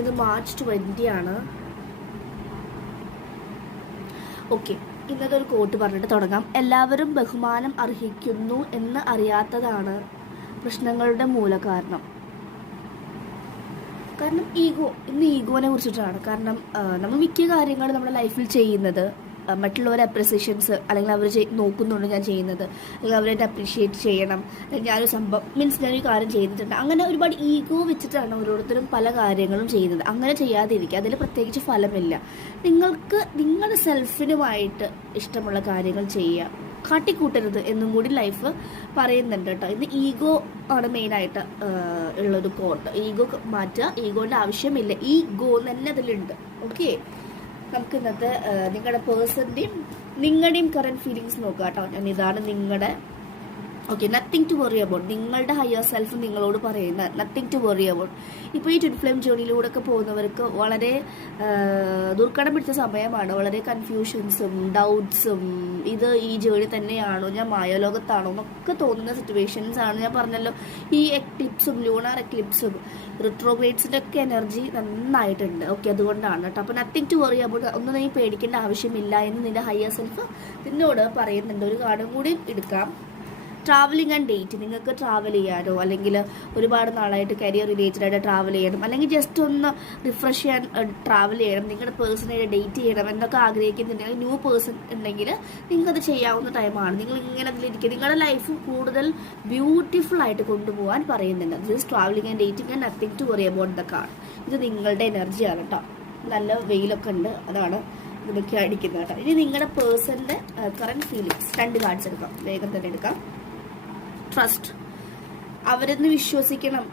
ഇത് March 20 ആണ്. Okay, ഇന്നത്തെ ഒരു കോട്ട് പറഞ്ഞിട്ട് തുടങ്ങാം. എല്ലാവരും ബഹുമാനം അർഹിക്കുന്നു എന്ന് അറിയാത്തതാണ് പ്രശ്നങ്ങളുടെ മൂലകാരണം. കാരണം ഇന്ന് ഈഗോനെ കുറിച്ചിട്ടാണ്. കാരണം നമ്മൾ മിക്ക കാര്യങ്ങളും നമ്മുടെ ലൈഫിൽ ചെയ്യുന്നത് മറ്റുള്ളവരെ അപ്രിസിയേഷൻസ്, അല്ലെങ്കിൽ അവർ നോക്കുന്നുണ്ട് ഞാൻ ചെയ്യുന്നത്, അല്ലെങ്കിൽ അവരെന്നെ അപ്രീഷിയേറ്റ് ചെയ്യണം, ഞാനൊരു സംഭവം ഞാനൊരു കാര്യം ചെയ്തിട്ടുണ്ട്, അങ്ങനെ ഒരുപാട് ഈഗോ വെച്ചിട്ടാണ് ഓരോരുത്തരും പല കാര്യങ്ങളും ചെയ്യുന്നത്. അങ്ങനെ ചെയ്യാതിരിക്കുക, അതിൽ പ്രത്യേകിച്ച് ഫലമില്ല. നിങ്ങൾക്ക് നിങ്ങളുടെ സെൽഫിനുമായിട്ട് ഇഷ്ടമുള്ള കാര്യങ്ങൾ ചെയ്യുക, കാട്ടിക്കൂട്ടരുത് എന്നും കൂടി ലൈഫ് പറയുന്നുണ്ട് കേട്ടോ. ഇന്ന് ഈഗോ ആണ് മെയിനായിട്ട് ഉള്ളൊരു കോട്ട്. ഈഗോ മാറ്റുക, ഈഗോൻ്റെ ആവശ്യമില്ല, ഈഗോ തന്നെ അതിലുണ്ട്. ഓക്കെ, നമുക്ക് ഇന്നത്തെ നിങ്ങളുടെ പേഴ്സൻ്റെയും നിങ്ങളുടെയും കറൻറ്റ് ഫീലിങ്സ് നോക്കുക കേട്ടോ. ഇതാണ് നിങ്ങളുടെ നത്തിങ് ടു വറി അബൌട്ട്. നിങ്ങളുടെ ഹയർ സെൽഫ് നിങ്ങളോട് പറയുന്ന നത്തിങ് ടു വറി അബൌട്ട്. ഇപ്പോൾ ഈ ട്വിൻ ഫ്ലെയിം ജേണിയിലൂടെ ഒക്കെ പോകുന്നവർക്ക് വളരെ ദുർഘടം പിടിച്ച സമയമാണ്. വളരെ കൺഫ്യൂഷൻസും ഡൗട്ട്സും, ഈ ജേണി തന്നെയാണോ, ഞാൻ മായാലോകത്താണോ എന്നൊക്കെ തോന്നുന്ന സിറ്റുവേഷൻസ് ആണ്. ഞാൻ പറഞ്ഞല്ലോ, ഈ എക്ലിപ്സും ലൂണാർ എക്ലിപ്സും റിട്രോഗ്രേഡ്സിൻ്റെ ഒക്കെ എനർജി നന്നായിട്ടുണ്ട്. ഓക്കെ, അതുകൊണ്ടാണ് കേട്ടോ. അപ്പോൾ നത്തിങ് ടു വറി അബൌട്ട്, ഒന്നും നീ പേടിക്കേണ്ട ആവശ്യമില്ല എന്ന് നിന്റെ ഹയർ സെൽഫ് നിന്നോട് പറയുന്നുണ്ട്. ഒരു കാർഡും കൂടി എടുക്കാം. Travelling and date. നിങ്ങൾക്ക് ട്രാവൽ ചെയ്യാനോ, അല്ലെങ്കിൽ ഒരുപാട് നാളായിട്ട് കരിയർ റിലേറ്റഡ് ആയിട്ട് ട്രാവൽ ചെയ്യണം, അല്ലെങ്കിൽ ജസ്റ്റ് ഒന്ന് റിഫ്രഷ് ചെയ്യാൻ ട്രാവൽ ചെയ്യണം, നിങ്ങളുടെ പേഴ്സണായിട്ട് ഡേറ്റ് ചെയ്യണം എന്നൊക്കെ ആഗ്രഹിക്കുന്നുണ്ടെങ്കിൽ, ന്യൂ പേഴ്സൺ ഉണ്ടെങ്കിൽ നിങ്ങൾക്കത് ചെയ്യാവുന്ന ടൈമാണ്. നിങ്ങൾ ഇങ്ങനെ അതിലിരിക്കുക, നിങ്ങളുടെ ലൈഫ് കൂടുതൽ ബ്യൂട്ടിഫുൾ ആയിട്ട് കൊണ്ടുപോകാൻ പറയുന്നുണ്ട്. This travelling and dating and nothing to worry about the card. ഇത് നിങ്ങളുടെ എനർജിയാണ് കേട്ടോ. നല്ല വെയിലൊക്കെ ഉണ്ട്, അതാണ് ഇതൊക്കെ അടിക്കുന്നത് കേട്ടോ. ഇനി നിങ്ങളുടെ പേഴ്സണിൻ്റെ കറൻറ്റ് ഫീലിങ്സ് 2 കാർഡ്സ് എടുക്കാം, വേഗം തന്നെ എടുക്കാം. ട്രസ്റ്റ്. അവരെന്ന് വിശ്വസിക്കണം.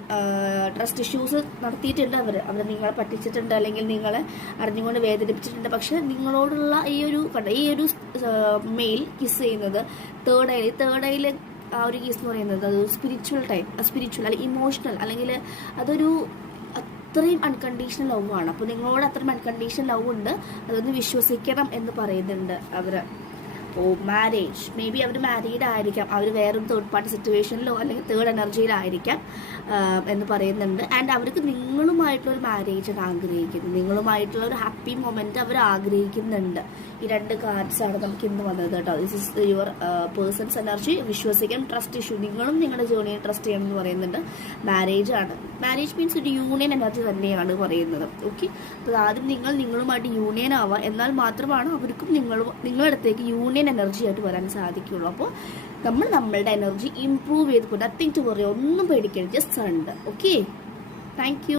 ട്രസ്റ്റ് ഇഷ്യൂസ് നടത്തിയിട്ടുണ്ട് അവർ നിങ്ങളെ പറ്റിച്ചിട്ടുണ്ട്, അല്ലെങ്കിൽ നിങ്ങളെ അറിഞ്ഞുകൊണ്ട് വേദനിപ്പിച്ചിട്ടുണ്ട്. പക്ഷെ നിങ്ങളോടുള്ള ഈ ഒരു മെയിൽ കിസ് ചെയ്യുന്നത് തേർഡ് ഐയിൽ ആ ഒരു കിസ് എന്ന് പറയുന്നത് അത് സ്പിരിച്വൽ അല്ലെങ്കിൽ ഇമോഷണൽ, അല്ലെങ്കിൽ അതൊരു അത്രയും അൺകണ്ടീഷണൽ ലവ് ആണ്. അപ്പോൾ നിങ്ങളോട് അത്രയും അൺകണ്ടീഷണൽ ലവ് ഉണ്ട്, അതൊന്ന് വിശ്വസിക്കണം എന്ന് പറയുന്നുണ്ട് അവർ. മാരേജ്, മേ ബി അവർ മാരീഡ് ആയിരിക്കാം, അവർ വേറൊരു തേർഡ് പാർട്ടി സിറ്റുവേഷനിലോ അല്ലെങ്കിൽ തേർഡ് എനർജിയിലായിരിക്കാം എന്ന് പറയുന്നുണ്ട്. ആൻഡ് അവർക്ക് നിങ്ങളുമായിട്ടുള്ളൊരു മാരേജാണ് ആഗ്രഹിക്കുന്നത്, നിങ്ങളുമായിട്ടുള്ള ഒരു ഹാപ്പി മൊമെന്റ് അവർ ആഗ്രഹിക്കുന്നുണ്ട്. ഈ 2 കാർഡ്സാണ് നമുക്ക് ഇന്ന് വന്നത് കേട്ടോ. This is your person's energy. വിശ്വസിക്കാൻ, ട്രസ്റ്റ് ഇഷ്യൂ, നിങ്ങളും നിങ്ങളുടെ ജേണിയെ ട്രസ്റ്റ് ചെയ്യണം എന്ന് പറയുന്നുണ്ട്. മാരേജ് മീൻസ് ഒരു യൂണിയൻ എനർജി തന്നെയാണ് പറയുന്നത്. ഓക്കെ, അപ്പോൾ ആദ്യം നിങ്ങളുമായിട്ട് യൂണിയൻ ആവുക, എന്നാൽ മാത്രമാണ് അവർക്കും നിങ്ങളുടെ അടുത്തേക്ക് യൂണിയൻ എനർജി ആയിട്ട് വരാൻ സാധിക്കുള്ളൂ. അപ്പോൾ നമ്മളുടെ എനർജി ഇംപ്രൂവ് ചെയ്തുകൊണ്ട് നത്തിങ് ടു വറി, ഒന്നും പേടിക്കരുത്, ജസ്റ്റ് ഉണ്ട്. Okay, thank you.